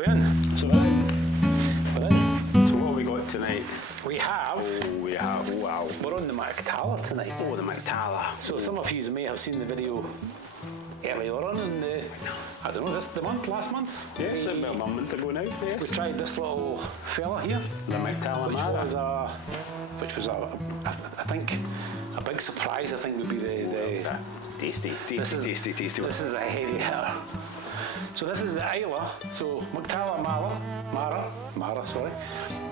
We're in. So we're in. So what have we got tonight? We have. Wow. We're on the Mac Talla tonight. Oh, the Mac Talla. So some of you may have seen the video earlier on in the, I don't know, last month? Yes, about a month ago now, yes. We tried this little fella here. The Mac Talla Mara. Which was I think, a big surprise, I think, would be the Tasty. This is a heavy hitter. So this is the Isla, so Mac Talla Mara, sorry.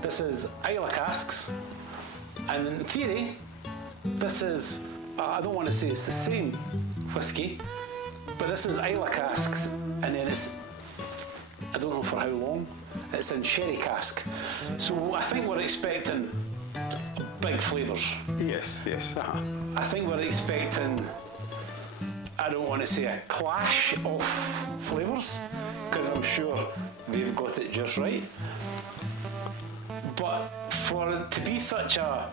This is Isla casks, and in theory, this is, I don't want to say it's the same whisky, but this is Isla casks, and then it's, I don't know for how long, it's in sherry cask. So I think we're expecting big flavours. Yes. I think we're expecting, I don't want to say a clash of flavours, because I'm sure they've got it just right. But for it to be such a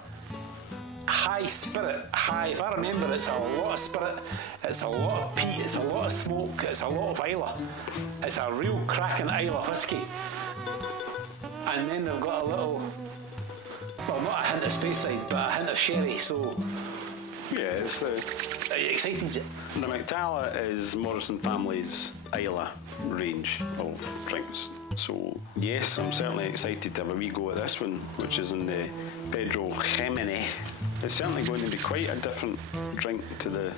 high spirit, if I remember, it's a lot of spirit, it's a lot of peat, it's a lot of smoke, it's a lot of Isla. It's a real cracking Isla whisky. And then they've got a little, well, not a hint of Speyside, but a hint of sherry, so. Yeah, it's Are you excited? the Mac Talla is Morrison family's Isla range of drinks. So yes, I'm certainly excited to have a wee go at this one, which is in the Pedro Ximenez. It's certainly going to be quite a different drink to the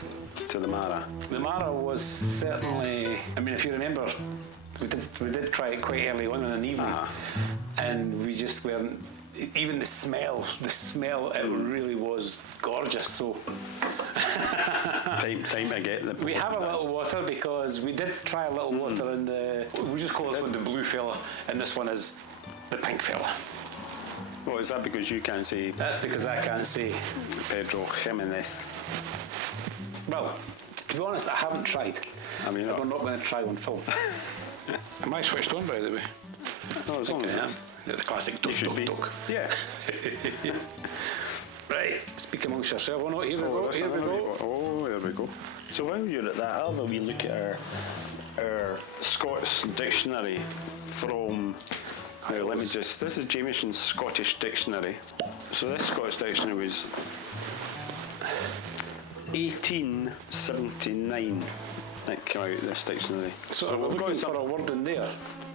Mara. The Mara was certainly, I mean, if you remember, we did try it quite early on in an evening, and we just weren't, even the smell, it really was gorgeous. So time to get the. We have a little water because we did try a little water in the. We just call this one the blue fella, and this one is the pink fella. Oh, is that because you can't say? That's because I can't say. Pedro Ximenez. Well, to be honest, I haven't tried. I mean, we're not going to try on film. Am I switched on, by the way? No, as long as it's. The classic duk. Yeah. Right, speak amongst yourself or not. Here we go. Oh, there we go. So while you're at that, I'll have a wee look at our Scots dictionary from. Let me just. This is Jameson's Scottish Dictionary. So this Scottish dictionary was 1879. That came out. This dictionary. So we're looking for a word in there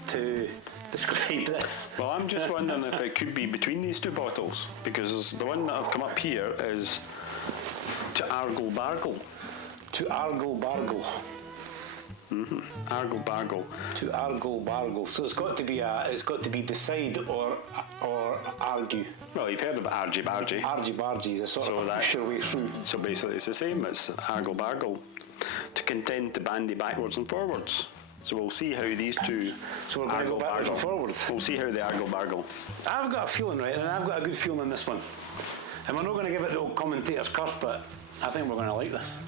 to describe this. Well, I'm just wondering if it could be between these two bottles, because the one that I've come up here is to Argle Bargle. To Argle Bargle. Argle Bargle. To Argle Bargle. So it's got to be decide or argue. Well, you've heard of Argy Bargy. Argy Bargy is a sort of push your way through. So basically it's the same, it's Argle Bargle. To contend to bandy backwards and forwards. So we'll see how these two. So we're going to go backwards and forwards. We'll see how they argle bargle. I've got a feeling, right, and I've got a good feeling on this one. And we're not going to give it the old commentator's curse, but I think we're going to like this.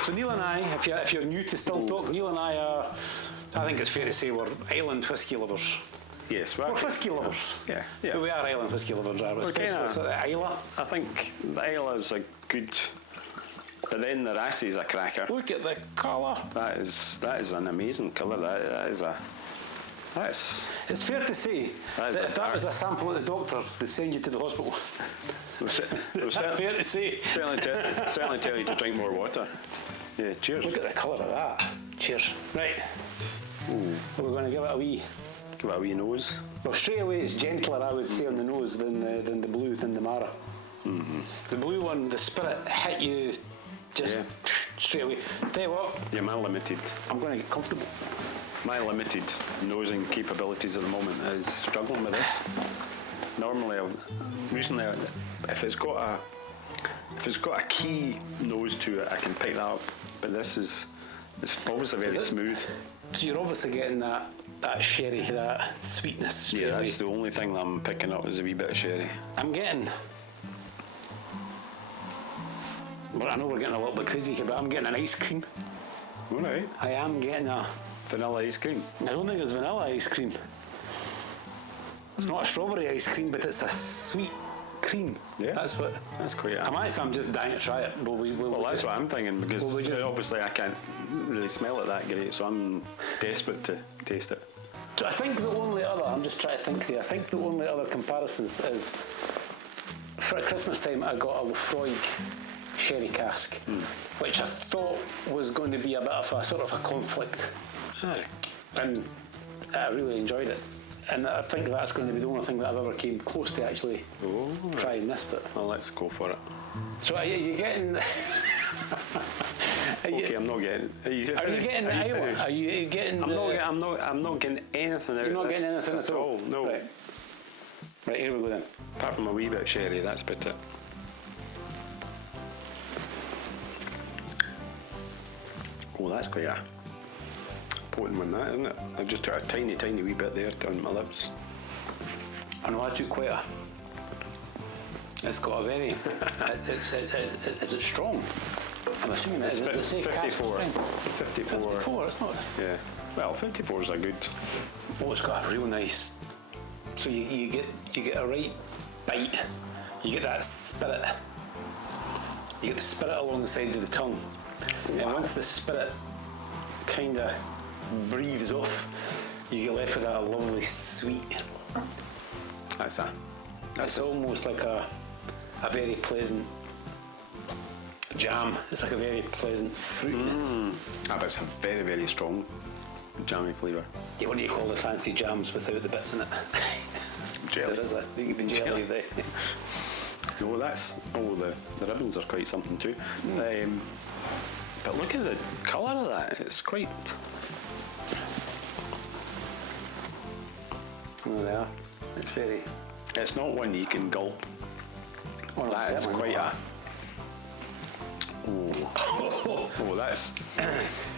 So Neil and I, if you're new to Still Talk, Neil and I are, I think it's fair to say, we're island whisky lovers. Yes, we're whisky lovers. Yeah. But we are island whisky lovers, are we? Especially sort of Isla. I think the Isla is a good. But then the Rassie is a cracker. Look at the colour. That is an amazing colour. It's fair to say that if that was a sample at the doctor's, they'd send you to the hospital. Is that fair to say? Certainly tell you to drink more water. Yeah, cheers. Look at the colour of that. Cheers. Right. Ooh. We're going to give it a wee. Give it a wee nose. Well, straight away it's gentler, I would say, on the nose than the blue, than the Mara. The blue one, the spirit hit you just straight away. Tell you what. Yeah, I'm limited. I'm going to get comfortable. My limited nosing capabilities at the moment is struggling with this. Normally, recently, if it's got a key nose to it, I can pick that up. But it's obviously very smooth. So you're obviously getting that sherry, that sweetness. Yeah, that's the only thing that I'm picking up is a wee bit of sherry. I'm getting. Well, I know we're getting a little bit crazy here, but I'm getting an ice cream. All right. I am getting a vanilla ice cream. I don't think it's vanilla ice cream. It's not a strawberry ice cream, but it's a sweet cream. Yeah. That's quite. I'm just dying to try it. But that's what I'm thinking, because obviously I can't really smell it that great, so I'm desperate to taste it. So I think the only other, I'm just trying to think here, I think the only other comparisons is, for at Christmas time I got a Lefroy sherry cask, which I thought was going to be a bit of a sort of a conflict. Aye. And I really enjoyed it. And I think that's going to be the only thing that I've ever came close to actually trying this bit. Well, let's go for it. So are you getting... Okay, I'm not getting... Are you getting the Islay? Are you getting I'm not getting anything out You're not of this getting anything at all? No. Right. Right, here we go then. Apart from a wee bit of sherry, that's about it. Oh, that's quite a potent one, that, isn't it? I just took a tiny, tiny wee bit there down my lips. I know I took quite a... It's got a very... is it strong? I'm assuming it's 54. 54, it's not... Yeah. Well, 54 is a good... Oh, it's got a real nice... So you get a right bite. You get that spirit. You get the spirit along the sides of the tongue. Wow. And once the spirit kind of breathes off, you get left with that lovely sweet. It's almost like a very pleasant jam. It's like a very pleasant fruitiness. But it's a very, very strong jammy flavour. Yeah, what do you call the fancy jams without the bits in it? Jelly. There is the jelly there. No, that's... Oh, the ribbons are quite something too. But look at the colour of that. It's quite... Oh, they are. It's very... It's not one you can gulp. Well, That is quite a... Oh, that's...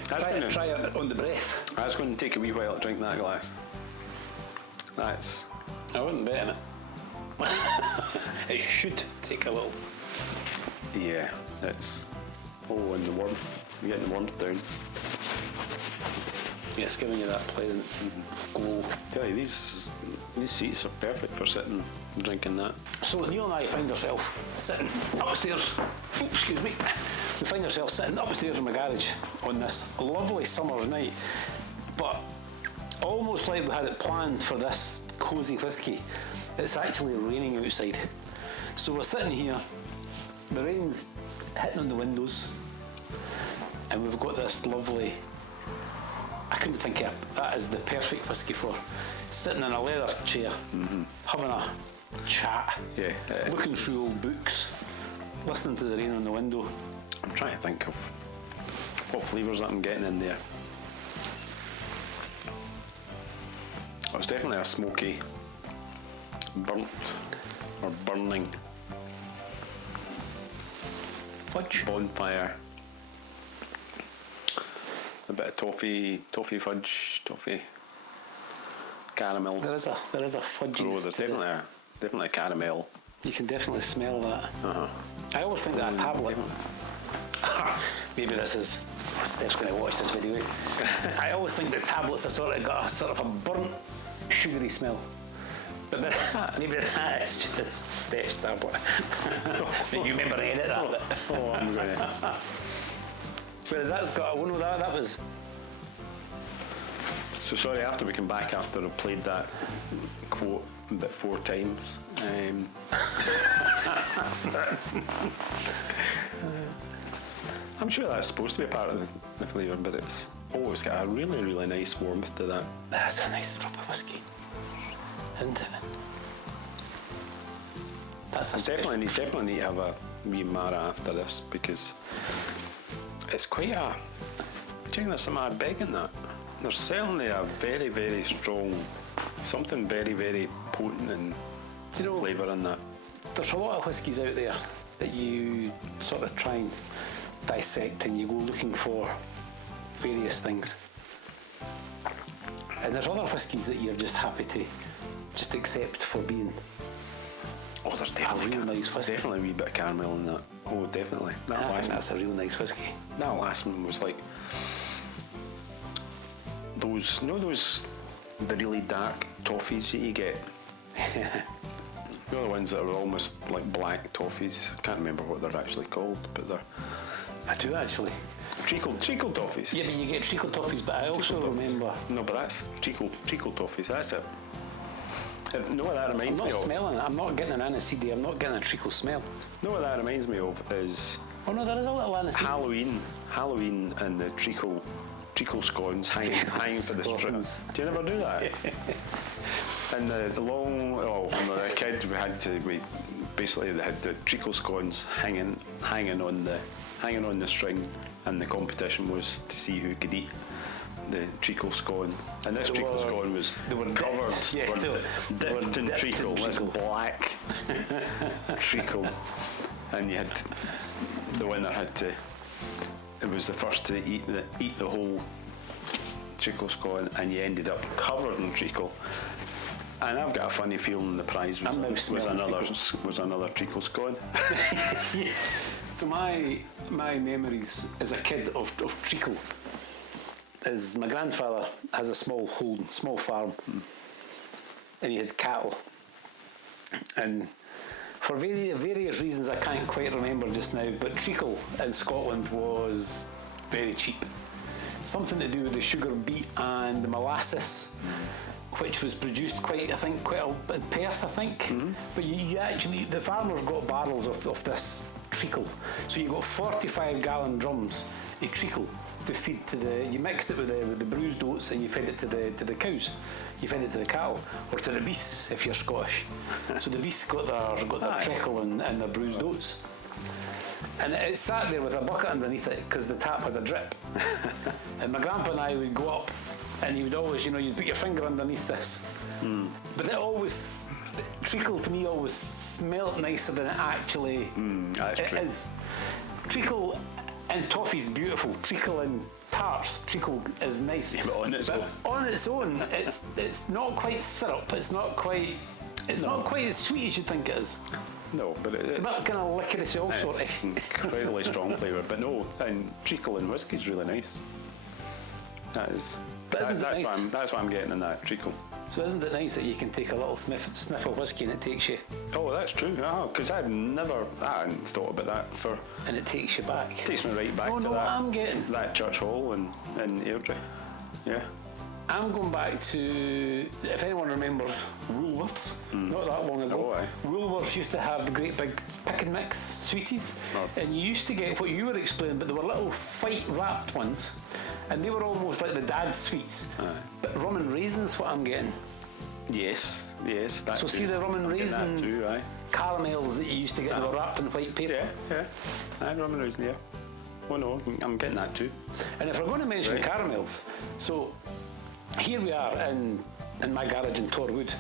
Try it on the breath. That's going to take a wee while to drink that glass. That's... I wouldn't bet on it. It should take a little. Yeah, it's... Oh, and the warmth. You're getting the warmth down. Yeah, it's giving you that pleasant glow. Tell you, these seats are perfect for sitting and drinking that. So Neil and I find ourselves sitting upstairs. Oh, excuse me. We find ourselves sitting upstairs in my garage on this lovely summer's night, but almost like we had it planned for this cosy whisky. It's actually raining outside. So we're sitting here, the rain's hitting on the windows, and we've got this lovely, I couldn't think of, that is the perfect whisky for sitting in a leather chair, having a chat, looking through old books, listening to the rain on the window. I'm trying to think of what flavours that I'm getting in there. Oh, it's definitely a smoky, burnt or burning Fudge. bonfire. A bit of toffee fudge, toffee caramel. There is a fudginess Oh, there's definitely a caramel. You can definitely smell that. I always think that a tablet. Maybe this is. Steph's going to watch this video. I always think that tablets have got a sort of a burnt, sugary smell. But maybe that is just Steph's tablet. Maybe you remember edit that bit. Oh, I'm going to. Whereas that's got. Oh no, that was. So sorry, after we come back after I've played that quote about 4 times. I'm sure that's supposed to be a part of the flavour, but it's always got a really, really nice warmth to that. That's a nice drop of whiskey, isn't it? That's a definitely need to have a wee Mara after this because it's quite a... Do you think there's some hard beg in that? There's certainly a very, very strong, something very, very potent and flavour in that. There's a lot of whiskies out there that you sort of try and dissect and you go looking for various things. And there's other whiskies that you're just happy to just accept for being there's definitely a real nice whiskey. Definitely a wee bit of caramel in that. Oh, definitely. I think that's a real nice whiskey. That last one was like those, the really dark toffees that you get. The other ones that are almost like black toffees. I can't remember what they're actually called, but they're... I do actually. I'm treacle toffees. Yeah, but you get treacle toffees, but I also remember... No, but that's treacle toffees. That's it. No, what that reminds I'm me not of. smelling it. I'm not getting an aniseed. I'm not getting a treacle smell. No, what that reminds me of is Oh no, there is a little aniseed. Halloween and the treacle scones hanging for the strip. Do you never do that? And the long, when we were a kid, we basically had the treacle scones hanging on the string, and the competition was to see who could eat the treacle scone. And this treacle scone was covered, dipped in treacle, this black treacle, and you had the winner had to. It was the first to eat the whole treacle scone, and you ended up covered in treacle. And I've got a funny feeling the prize was another treacle scone. So my memories as a kid of treacle is my grandfather has a small farm, and he had cattle, and for various reasons I can't quite remember just now, but treacle in Scotland was very cheap. Something to do with the sugar beet and the molasses, which was produced quite in Perth, I think. Mm-hmm. But you actually, the farmers got barrels of this treacle. So you got 45-gallon drums of treacle to feed to you mixed it with the bruised oats, and you fed it to the cows. You fed it to the cattle, or to the beasts if you're Scottish. So the beasts got their treacle and their bruised oats. And it sat there with a bucket underneath it because the tap had a drip. And my grandpa and I would go up, and he would always, you'd put your finger underneath this. Mm. But treacle to me always smelt nicer than it actually is. Treacle and toffee's beautiful. Treacle and tarts, treacle is nice. Yeah, but on its own, it's not quite syrup. It's not quite as sweet as you think it is. No, but it's a bit kind of licorice all sort of. It's incredibly strong flavour, but no, and treacle and whiskey is really nice. That is. That's why I'm getting in that treacle. So isn't it nice that you can take a little sniff of whiskey and it takes you? Oh, that's true. Because I hadn't thought about that and it takes you back. It takes me right back to that. I'm getting that church hall in Airdrie. Yeah. I'm going back to, if anyone remembers, Woolworths, not that long ago. Woolworths used to have the great big pick and mix sweeties, and you used to get what you were explaining, but they were little white wrapped ones, and they were almost like the dad's sweets. But rum and raisins, what I'm getting. Yes. So see the rum and raisin caramels that you used to get, they were wrapped in white paper. Yeah. Rum and raisin, yeah. Oh no, I'm getting that too. And if we're going to mention caramels, so here we are in my garage in Torwood,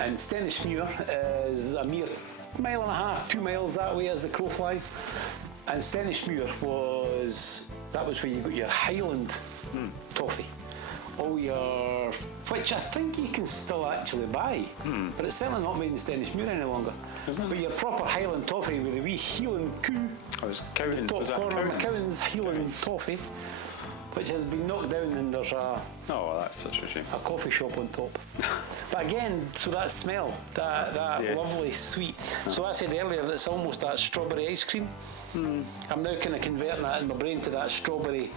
and Stennismuir is a mere 1.5 miles, 2 miles that way as the crow flies. And Stennismuir was where you got your Highland toffee. Which I think you can still actually buy, but it's certainly not made in Stennismuir any longer. Isn't it? But your proper Highland toffee with the wee Heelan coo, the top corner of McCowan's Heelan toffee, which has been knocked down, and there's that's such a shame. A coffee shop on top. But again, so that smell, that lovely sweet. So I said earlier that it's almost that strawberry ice cream. I'm now kind of converting that in my brain to that strawberry.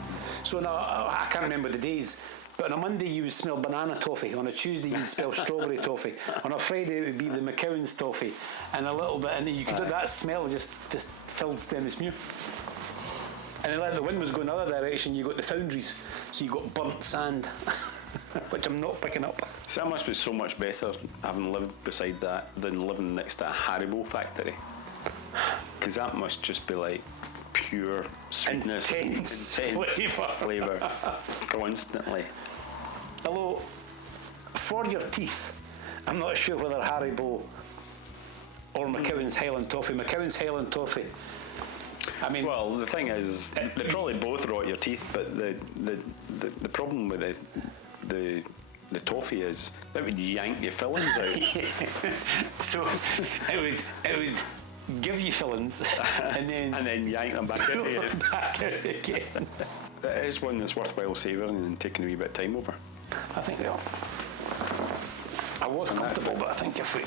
So now I can't remember the days, but on a Monday you would smell banana toffee. On a Tuesday you'd smell strawberry toffee. On a Friday it would be the McCowan's toffee, and a little bit, and then you could that smell just filled Stennismuir. And then, like the wind was going the other direction, you got the foundries, so you got burnt sand, which I'm not picking up. So that must be so much better having lived beside that than living next to a Haribo factory. Because that must just be like pure sweetness, intense flavour constantly. Although, for your teeth, I'm not sure whether Haribo or McCowan's Highland Toffee. McCowan's Highland Toffee. I mean, well, the thing is, they probably both rot your teeth, but the problem with the toffee is that would yank your fillings out. So it would give you fillings and then yank them back out again. That is one that's worthwhile savouring and taking a wee bit of time over. I think they are. I was comfortable, but I think if we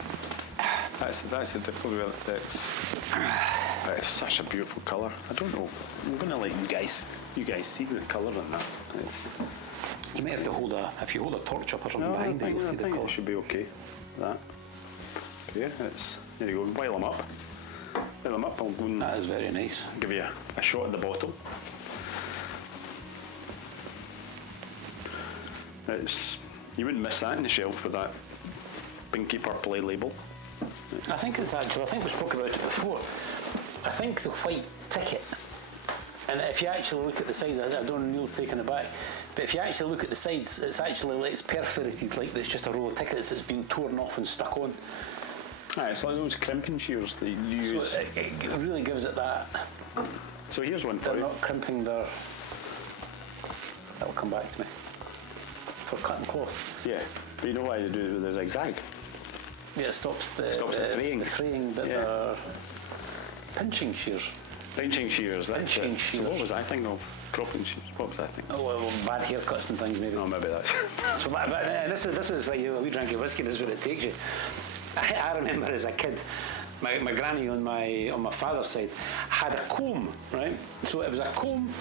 That's the difficult with it. It's such a beautiful colour. I don't know. I'm gonna let you guys see the colour in that. You might have to if you hold a torch up or something behind it, you'll see the colour. It should be okay. That. Yeah, there you go. While I'm up, I'll go and That is very nice. give you a shot at the bottle. You wouldn't miss that in the shelf with that pinky purpley label. I think we spoke about it before. I think the white ticket, and if you actually look at the side, I don't know, Neil's taken it back, but if you actually look at the sides, it's actually like it's perforated, like there's just a roll of tickets that's been torn off and stuck on. It's like those crimping shears that you use. So it really gives it that. So here's one for They're you. not crimping their. That'll come back to me. For cutting cloth. Yeah, but you know why they do it with a zigzag? Yeah, it stops the fraying. The fraying, but Yeah. they're pinching shears. Pinching shears, that's Pinching it. shears. So what was I thinking of? Cropping shears. What was I thinking? Oh, well, bad haircuts and things maybe. No, maybe that's. So, but this is why we drink your whiskey. This is where it takes you. I remember as a kid, my granny on my father's side had a comb, right? So it was a comb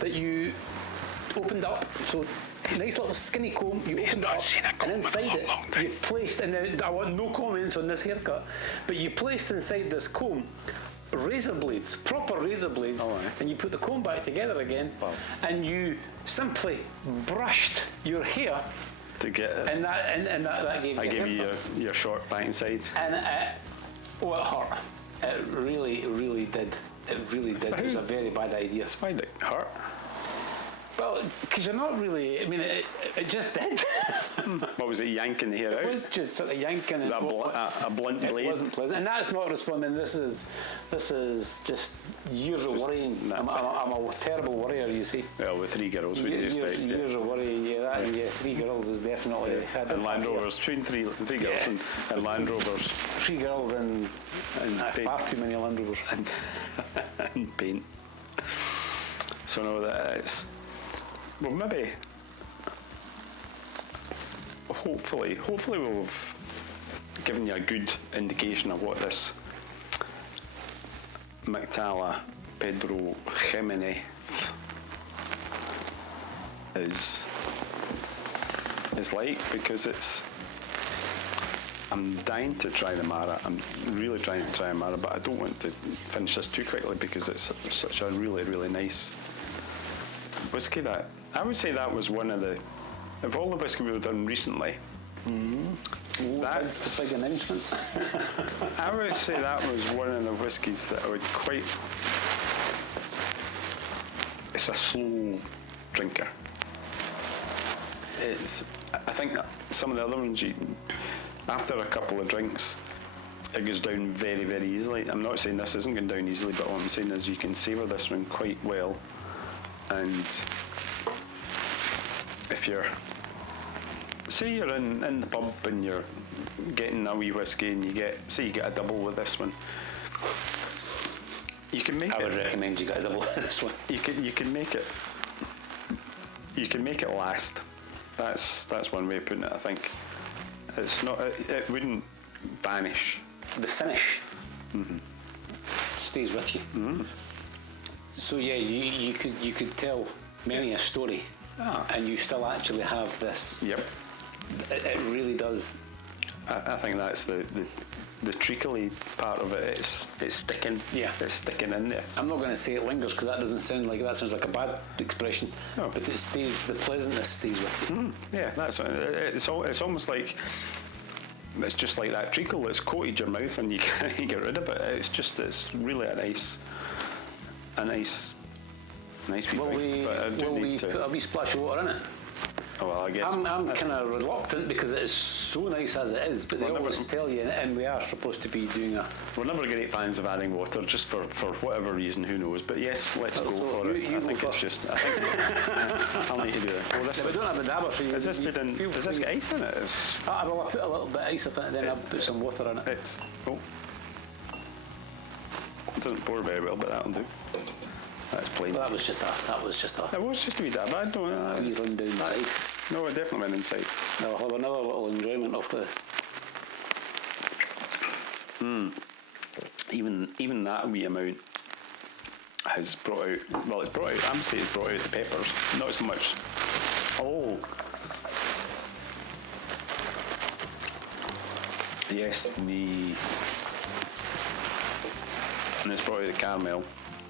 that you opened up. So nice little skinny comb. You opened it up, and inside it you placed. And now, I want no comments on this haircut, but you placed inside this comb razor blades, proper razor blades, and you put the comb back together again, and you simply brushed your hair To get it. and that gave you. I gave you your short back and sides. And it hurt. It really did. It really did. It was a very bad idea. Why did it hurt? Well, because you're not really. I mean, it just did. What was it, yanking the hair out? It was just sort of yanking it. A blunt blade? It wasn't pleasant, and that's not responding. This is just years of worrying. I'm a terrible worrier, you see. Well, with 3 girls, what do you expect? Years of worrying, yeah. That and 3 girls is definitely. And Land Rovers, between three girls and Land Rovers. 3 girls and far too many Land Rovers. And paint. So no, that is. Well, maybe. Hopefully we've given you a good indication of what this Mac Talla Pedro Ximenez is like, because I'm dying to try the Mara. I'm really trying to try a Mara, but I don't want to finish this too quickly because it's such a really, really nice whiskey. That I would say that was one of all the whiskey we've done recently. That's a big announcement. I would say that was one of the whiskies that I would quite. It's a slow drinker. I think that some of the other ones, after a couple of drinks, it goes down very, very easily. I'm not saying this isn't going down easily, but what I'm saying is you can savour this one quite well. And if say you're in the pub and you're getting a wee whiskey and you get a double with this one, you can make it. I would recommend you get a double with this one. You can make it. You can make it last. That's one way of putting it. I think it's not. It wouldn't vanish. The finish stays with you. So yeah, you could tell many a story, and you still actually have this. Yep. It really does. I think that's the treacly part of it. It's sticking. Yeah. It's sticking in there. I'm not going to say it lingers because that sounds like a bad expression. No. But it stays. The pleasantness stays with you. Yeah, that's it. It's almost like. It's just like that treacle that's coated your mouth and you can't get rid of it. It's really a nice wee thing. But I do Will we need to. put a wee splash of water in it? Oh, well, I guess. I'm kind of reluctant because it is so nice as it is, but they always tell you, and we are supposed to be doing a. We're never great fans of adding water, just for whatever reason, who knows. But yes, let's go for it. You I go think first. it's just. I think I'll need to do that. Well, We don't have a dabber, so has this been in? Does this get ice in it? Well, I put a little bit of ice in it, then I put some water in it. It doesn't pour very well, but that'll do. That's plain. Well, that was just a. It was just a wee dab. I don't. A wee run down inside. No, it definitely went inside. I'll have another little enjoyment of the. Even that wee amount has brought out. Well, it's brought out. I'm saying it's brought out the peppers, not so much. Oh, yes, and it's brought out the caramel.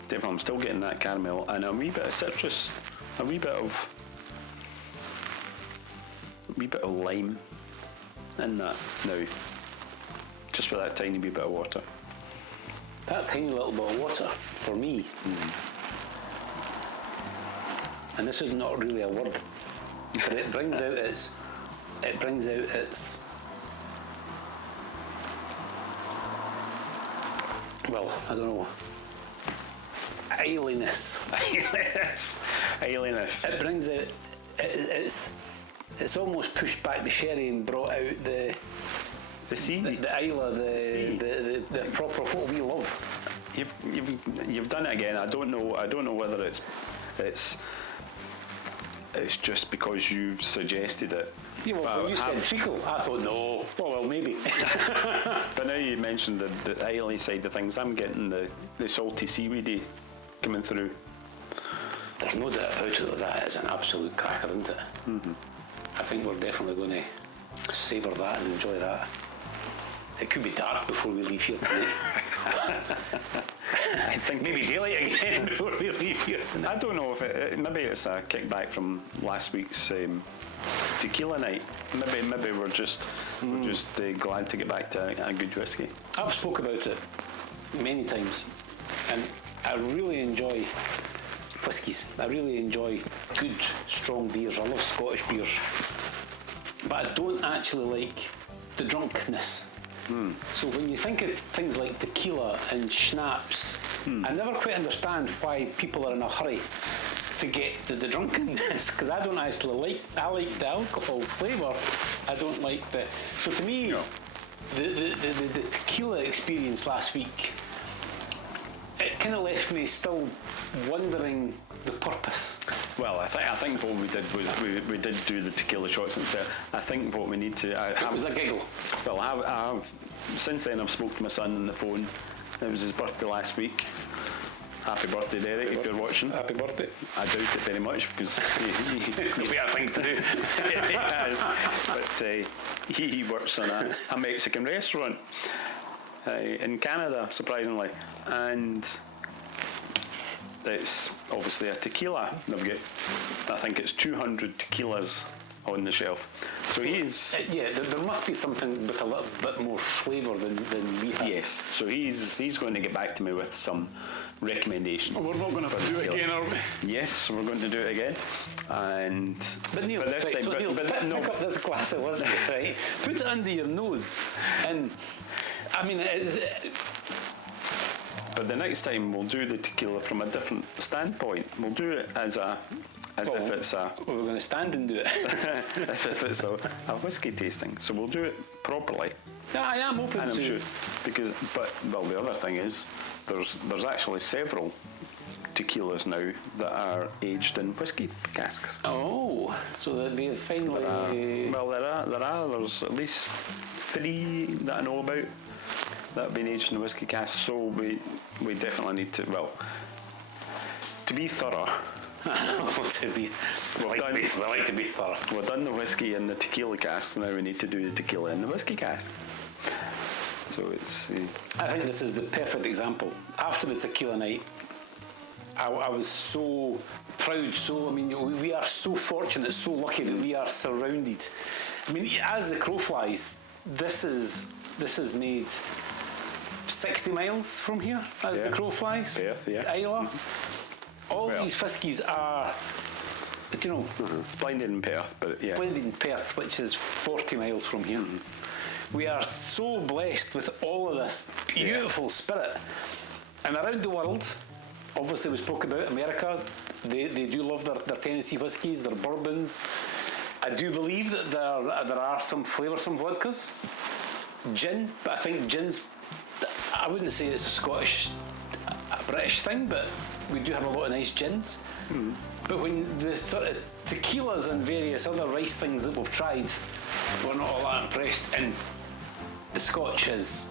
Definitely, I'm still getting that caramel and a wee bit of citrus, a wee bit of lime in that now, just with that tiny wee bit of water. That tiny little bit of water, for me, and this is not really a word, but it brings out its, well, I don't know, ailiness. Ailiness. It brings out, it's almost pushed back the sherry and brought out the sea, the Isla, the proper what we love. You've done it again. I don't know whether it's just because you've suggested it. Yeah, well, when you said treacle, I thought no. Well, maybe. But now you mentioned the aily side of things, I'm getting the salty seaweedy coming through. There's no doubt about it. That is an absolute cracker, isn't it? Mm-hmm. I think we're definitely going to savour that and enjoy that. It could be dark before we leave here tonight. I think maybe daylight again before we leave here tonight. I don't know if maybe it's a kickback from last week's tequila night. Maybe we're just glad to get back to a good whiskey. I've spoke about it many times, and I really enjoy whiskies. I really enjoy good, strong beers. I love Scottish beers, but I don't actually like the drunkenness. So when you think of things like tequila and schnapps, I never quite understand why people are in a hurry to get to the drunkenness, because I don't actually like. I like the alcohol flavour. I don't like the. So to me, the tequila experience last week, it kind of left me still wondering the purpose. Well, I think what we did was we did do the tequila shots and so I think what we need to. It was a giggle. Well, I have since then I've spoken to my son on the phone. It was his birthday last week. Happy birthday, Derek, if you're watching. Happy birthday. I doubt it very much because he's got better things to do. But he works on a Mexican restaurant in Canada, surprisingly, and it's obviously a tequila. They've got, I think it's 200 tequilas on the shelf. So he's... there must be something with a little bit more flavour than we have. Yes, so he's going to get back to me with some recommendations. We're not going to do it again, are we? Yes, we're going to do it again. But Neil, pick up this glass of whiskey, right? Put it under your nose, and I mean, but the next time we'll do the tequila from a different standpoint. We'll do it if it's a. We're going to stand and do it. As if it's a whiskey tasting. So we'll do it properly. Yeah, I am open and to. I'm sure, the other thing is there's actually several tequilas now that are aged in whiskey casks. Oh, so that they finally. There's at least 3 that I know about that have been aged in whiskey casks. So we definitely need to be thorough. We like to be thorough. We've done the whiskey in the tequila casks. Now we need to do the tequila in the whiskey cask. So it's. I think this is the perfect example. After the tequila night, I was so proud. We are so fortunate, so lucky that we are surrounded. I mean, as the crow flies, this is made 60 miles from here, as the crow flies. Perth, yeah. Isla. All these whiskies are, It's blended in Perth, but yeah. Blended in Perth, which is 40 miles from here. We are so blessed with all of this beautiful spirit. And around the world, obviously we spoke about America, they do love their Tennessee whiskies, their bourbons. I do believe that there are some flavoursome vodkas. Gin, but I think gin's, I wouldn't say it's a British thing, but we do have a lot of nice gins. But when the sort of tequilas and various other rice things that we've tried, we're not all that impressed. And the scotch is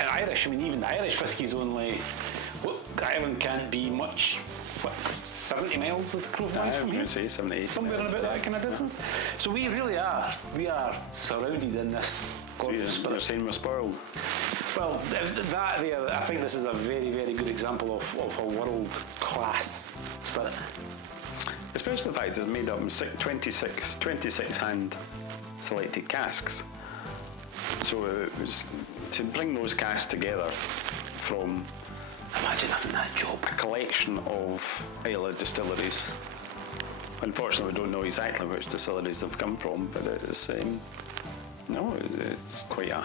And Irish, I mean, even the Irish whiskey's only, Ireland can't be much, 70 miles as the crow flies from I'm here? going to say 78. Somewhere in about that kind of distance. So we really are, surrounded in this gorgeous You're spirit. saying we're spoiled? Well, that there, I think this is a very, very good example of a world-class spirit. Especially the fact it's made up of 26 hand-selected casks. So it was to bring those casks together from Imagine having that job. a collection of Islay distilleries. Unfortunately, we don't know exactly which distilleries they've come from, but it's it's quite a.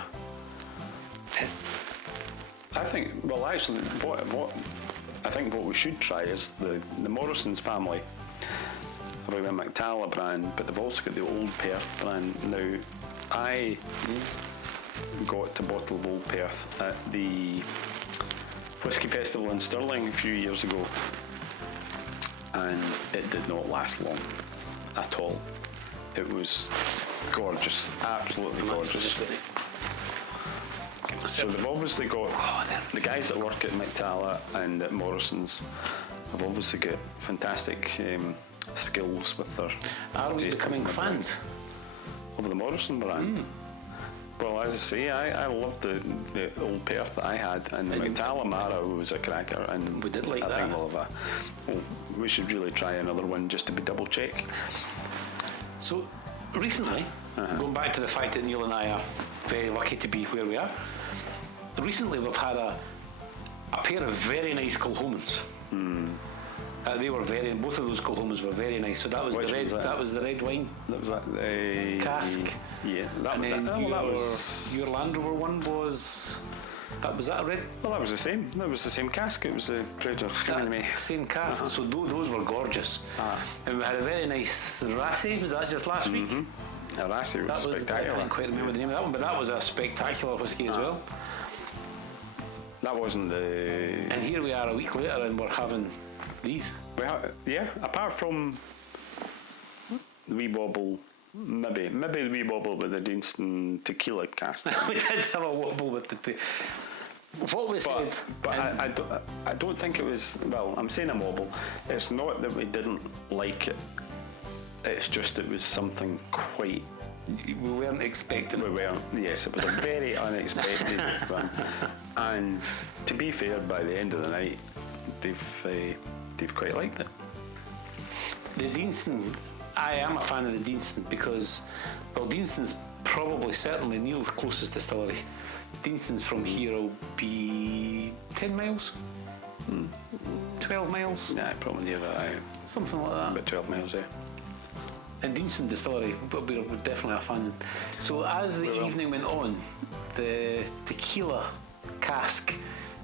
I think. Well, actually, what I think what we should try is the Morrison's family have a Mac Talla brand, but they've also got the Old Perth brand. Now, I got a bottle of Old Perth at the Whisky Festival in Stirling a few years ago, and it did not last long at all. It was gorgeous, absolutely gorgeous. So they've obviously got, the guys that work at Mac Talla and at Morrison's have obviously got fantastic skills with their Are we tasting becoming and brand. fans? Of the Morrison brand? Well, as I say, I loved the Old Perth that I had, and the Mac Talla Mara was a cracker, and We did like I that. think we should really try another one just to be double check. So, recently, going back to the fact that Neil and I are very lucky to be where we are, recently we've had a pair of very nice Kilhomans. They were both of those Kilhomans were very nice. So that was Which the red. was that? That was the red wine That was a cask. Yeah, And then that was. your Land Rover one was. Was that a red? Well, that was the same. That was the same cask. It was a Pedro Ximenez. Same cask. So those were gorgeous. And we had a very nice Rassi. Was that just last week? Arasi was That was. I spectacular. can't quite remember the name of that one, but that was a spectacular whiskey as well. That wasn't the. And here we are a week later, and we're having these. Apart from the wee bobble, maybe the wee bobble with the Deanston tequila cask. We did have a wobble with the. What we said. But I don't think it was. Well, I'm saying a wobble. It's not that we didn't like it. It's just it was something quite. We weren't expecting We it. weren't. Yes, it was a very unexpected one. And to be fair, by the end of the night, they've quite liked it. The Deanston, I am a fan of the Deanston because, well, Deanston's probably certainly Neil's closest distillery. Deanston's from here will be 10 miles? 12 miles? Yeah, probably near Something like that. about 12 miles there. And Deanston Distillery, but we're definitely a fan. So as the evening went on, the tequila cask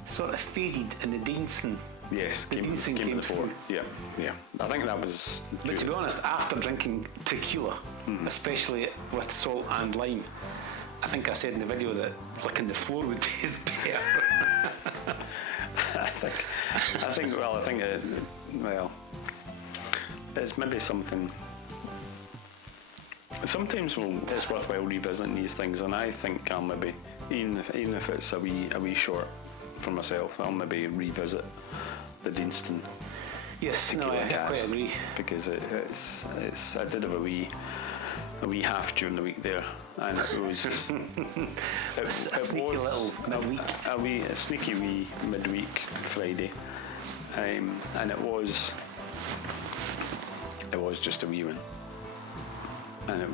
sort of faded and the Deanston. Yes, The Deanston came before. through. Yeah. I think that was. But to be honest, after drinking tequila, especially with salt and lime, I think I said in the video that licking the floor would taste better. I think. It's maybe something. Sometimes it's worthwhile revisiting these things, and I think I'll maybe, even if it's a wee short for myself, I'll maybe revisit the Deanston. Yes, no, I cask, quite agree. because it's. I did have a wee half during the week there, and it was A sneaky little midweek. a sneaky wee midweek Friday, and it was just a wee one, and I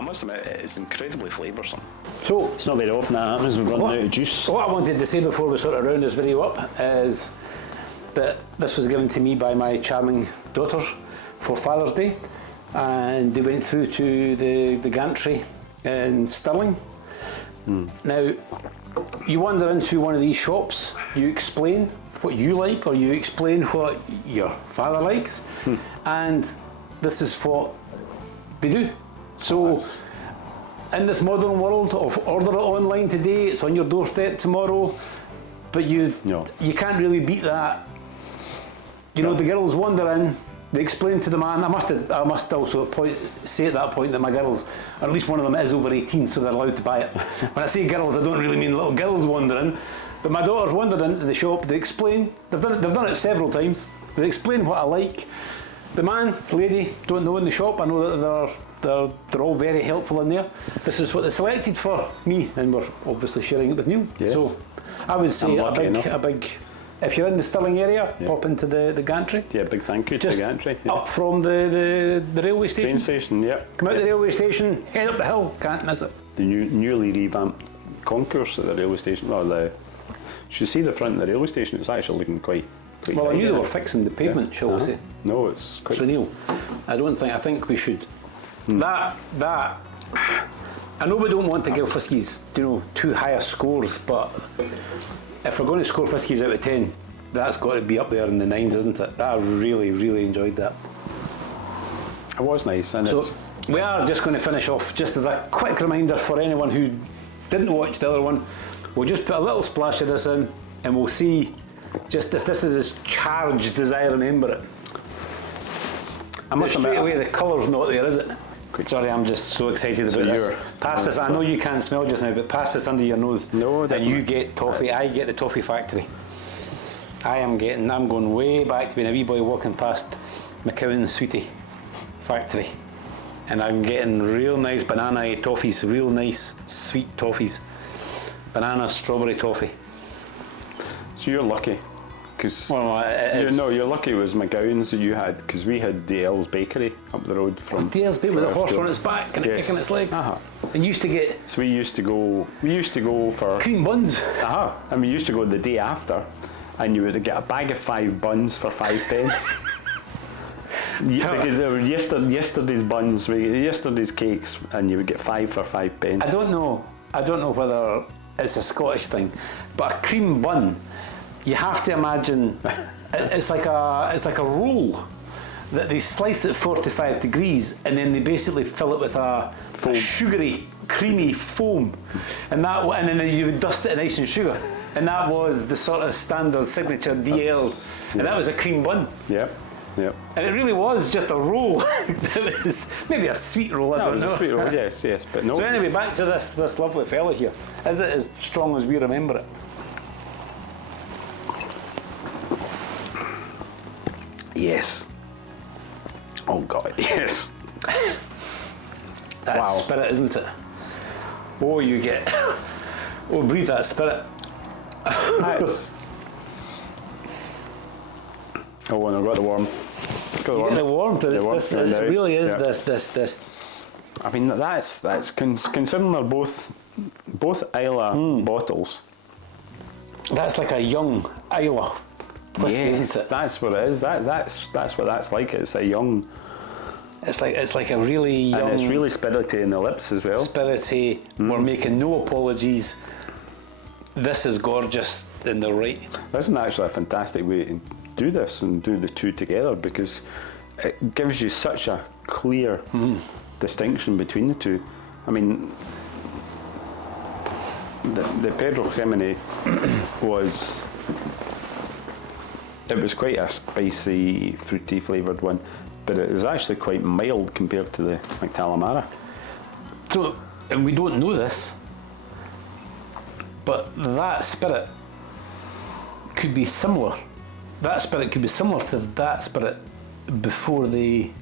must admit it's incredibly flavoursome. So, It's not very often that happens. We've run out of juice. what I wanted to say before we sort of round this video up is that this was given to me by my charming daughters for Father's Day, and they went through to the gantry in Stirling. Now, you wander into one of these shops, you explain what you like, or you explain what your father likes, and this is what they do. So, in this modern world of order it online today, it's on your doorstep tomorrow, but you can't really beat that. You know, the girls wander in, they explained to the man, I must also say at that point that my girls, or at least one of them is over 18, so they're allowed to buy it. When I say girls, I don't really mean little girls wandering, but my daughters wandered into the shop, they explain, they've done it several times, they explain what I like. The man, lady, don't know in the shop, I know that they're all very helpful in there. This is what they selected for me, and we're obviously sharing it with Neil. Yes. So I would say a big, if you're in the Stirling area, pop into the gantry. Yeah, big thank you to the gantry. Yeah. Up from the railway station. Train station, yeah. Come out the railway station, head up the hill, can't miss it. The newly revamped concourse at the railway station, you should see the front of the railway station, it's actually looking quite well, I knew tidy. they were fixing the pavement, shall we say. No, it's quite... So Neil, I think we should. That, I know we don't want to give whiskies, too high a scores, but if we're going to score whiskies out of 10, that's got to be up there in the 9s, isn't it? I really, really enjoyed that. It was nice, and so we are just going to finish off, just as a quick reminder for anyone who didn't watch the other one, we'll just put a little splash of this in, and we'll see just if this is as charged as I remember it. I must straight away, the colour's not there, is it? Sorry, I'm just so excited about this. Pass this, I know you can't smell just now, but pass this under your nose. No, and you get toffee, I get the toffee factory. I'm going way back to being a wee boy walking past McCowan's Sweetie factory. And I'm getting real nice banana toffees, real nice sweet toffees. Banana strawberry toffee. So you're lucky, because you're lucky it was McGowan's that you had, because we had DL's Bakery up the road from. DL's Bakery with a horse on its back and it kicking its legs. And used to get. So we used to go for cream buns. And we used to go the day after, and you would get a bag of 5 buns for 5 pence. Because they were yesterday's buns, yesterday's cakes, and you would get 5 for 5 pence. I don't know whether it's a Scottish thing, but a cream bun, you have to imagine it's like a roll that they slice at 45 degrees and then they basically fill it with a sugary, creamy foam, and then you would dust it in ice and sugar, and that was the sort of standard signature DL, and that was a cream bun. Yep. And it really was just a roll. It was maybe a sweet roll, I don't know. A sweet roll, yes, but no. So anyway, back to this lovely fella here. Is it as strong as we remember it? Yes. Oh God, yes. That's spirit, isn't it? Oh, you get... Oh, breathe that spirit. Oh, and I've got the warmth. You get the warmth. It really is this. I mean, that's considering they're both Islay bottles. That's like a young Islay whiskey, Yes, isn't it? that's what it is. That's what that's like. It's a young. It's like a really young. And it's really spirity in the lips as well. Spirity. We're making no apologies. This is gorgeous in the right. This is actually a fantastic way to do this and do the two together, because it gives you such a clear distinction between the two. I mean, the Pedro Ximenez was quite a spicy, fruity flavoured one, but it is actually quite mild compared to the Mac Talla Mara. So, and we don't know this, but that spirit could be similar. That spirit could be similar to that spirit before they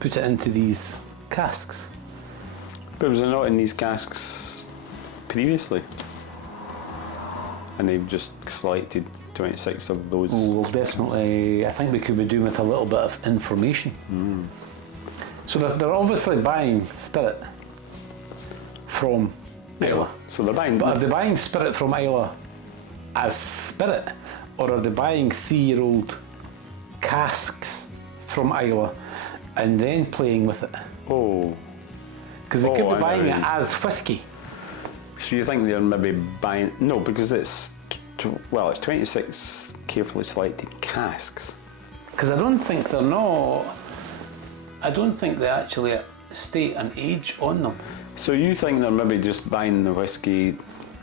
put it into these casks. But was it not in these casks previously? And they've just selected 26 of those. Oh, well, definitely. I think we could be doing with a little bit of information. So they're obviously buying spirit from Islay. So they're buying. But are they buying spirit from Islay as spirit, or are they buying 3-year-old casks from Islay and then playing with it? Oh. Because they could be buying it as whiskey. So you think they're maybe buying... No, because it's 26 carefully selected casks. Because I don't think they actually state an age on them. So you think they're maybe just buying the whiskey,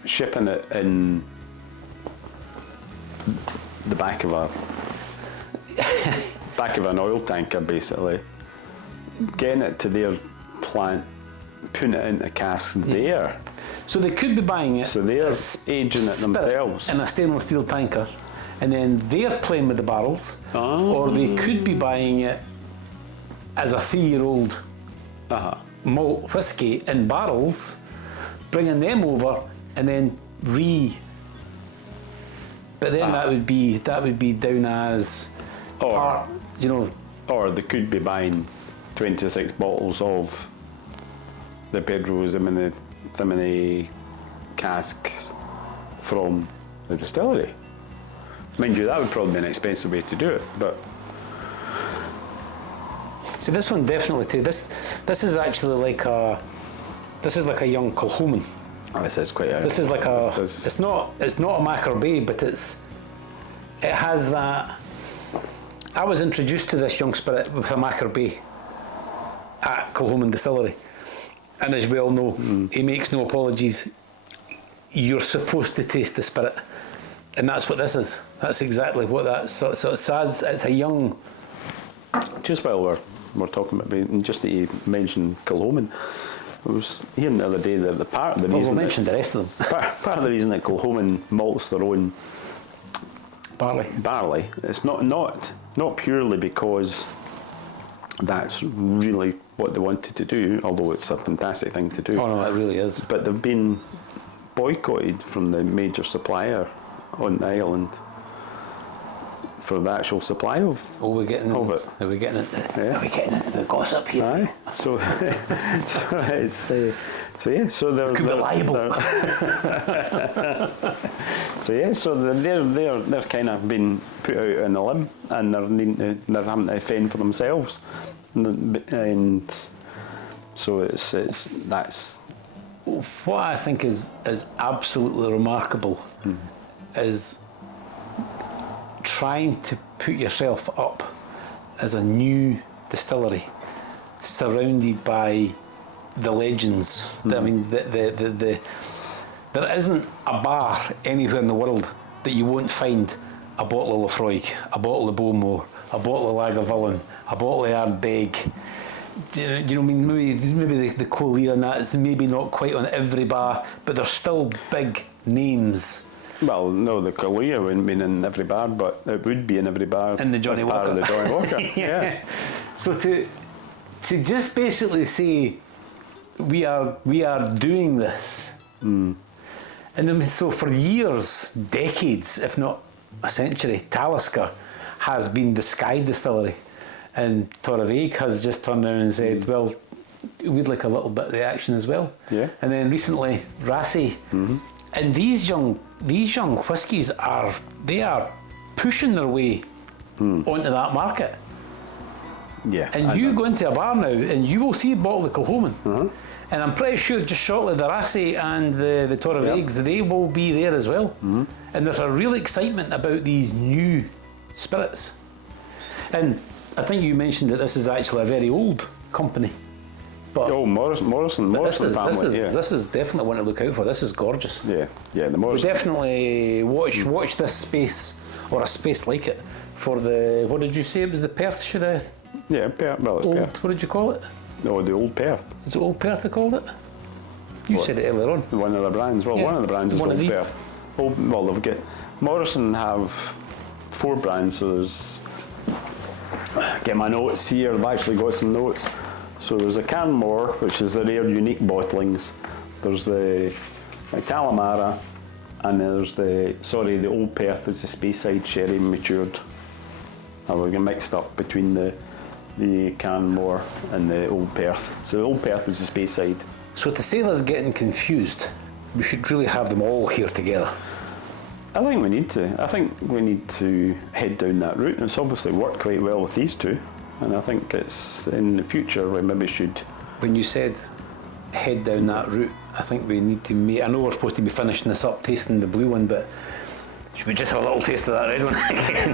shipping it in the back of a back of an oil tanker, basically, getting it to their plant, putting it into casks there. So they could be buying it. So they're aging it themselves. In a stainless steel tanker, and then they're playing with the barrels. Or they could be buying it as a 3-year-old malt whiskey in barrels, bringing them over, and then But then that would be down as part, you know. Or they could be buying 26 bottles of the Pedro Ximenez casks from the distillery. Mind you, that would probably be an expensive way to do it, but. So this one definitely, this is actually like a young Kilchoman. This is quite. This is like it's not a Mac Bay, but it has that. I was introduced to this young spirit with a Mac Bay at Kilchoman Distillery, and as we all know, he makes no apologies. You're supposed to taste the spirit, and that's what this is. That's exactly what that. So it's a young. Just while we're talking about, just that you mentioned Kilchoman, I was hearing the other day that the part of the reason. We'll mention the rest of them. Part of the reason that Kilchoman malts their own barley. It's not purely because that's really what they wanted to do, although it's a fantastic thing to do. Oh no, it really is. But they've been boycotted from the major supplier on the island for the actual supply of it. Are we getting into the gossip here? Aye. So they're could be liable. So they're kind of been put out on a limb, and they're having to fend for themselves, and so that's what I think is absolutely remarkable is trying to put yourself up as a new distillery surrounded by the legends. I mean, there isn't a bar anywhere in the world that you won't find a bottle of Lafroig, a bottle of Bowmore, a bottle of Lagavulin, a bottle of Ardbeg. Do you know what I mean? Maybe the Collier and that is maybe not quite on every bar, but they're still big names. Well, no, the Collier wouldn't be in every bar, but it would be in every bar. In the Johnny Walker. Part of the Johnny Walker. Yeah. So to just basically say we are doing this, and then so for years, decades, if not a century, Talisker has been the Sky Distillery, and Torrevieja has just turned around and said, well, we'd like a little bit of the action as well. Yeah. And then recently, Rassi, and these young whiskies are pushing their way onto that market. Yeah. And you go into a bar now and you will see a bottle of Kilchoman. And I'm pretty sure just shortly the Rassi and the Torreviejas, they will be there as well. And there's a real excitement about these new spirits. And I think you mentioned that this is actually a very old company. But Morrison family. This is definitely one to look out for. This is gorgeous. Yeah, the Morrison. We definitely watch this space, or a space like it, for the, what did you say it was, the Perth, should I? Yeah, Perth. Well, it's Perth. What did you call it? No, the Old Perth. Is it Old Perth they called it? You said it earlier on. One of the brands. Well, one of the brands is One of Old these. Perth. Well, they've got Morrison have 4 brands. So there's, get my notes here. I've actually got some notes. So there's a Canmore, which is the rare unique bottlings. There's the Mac Talla Mara, and there's the Old Perth is the Speyside sherry matured. I was mixed up between the Canmore and the Old Perth. So the Old Perth is the Speyside. So to save us getting confused, we should really have them all here together. I think we need to. I think we need to head down that route. It's obviously worked quite well with these two. And I think it's in the future we maybe should. When you said head down that route, I think we need to make. I know we're supposed to be finishing this up, tasting the blue one, but should we just have a little taste of that red one again?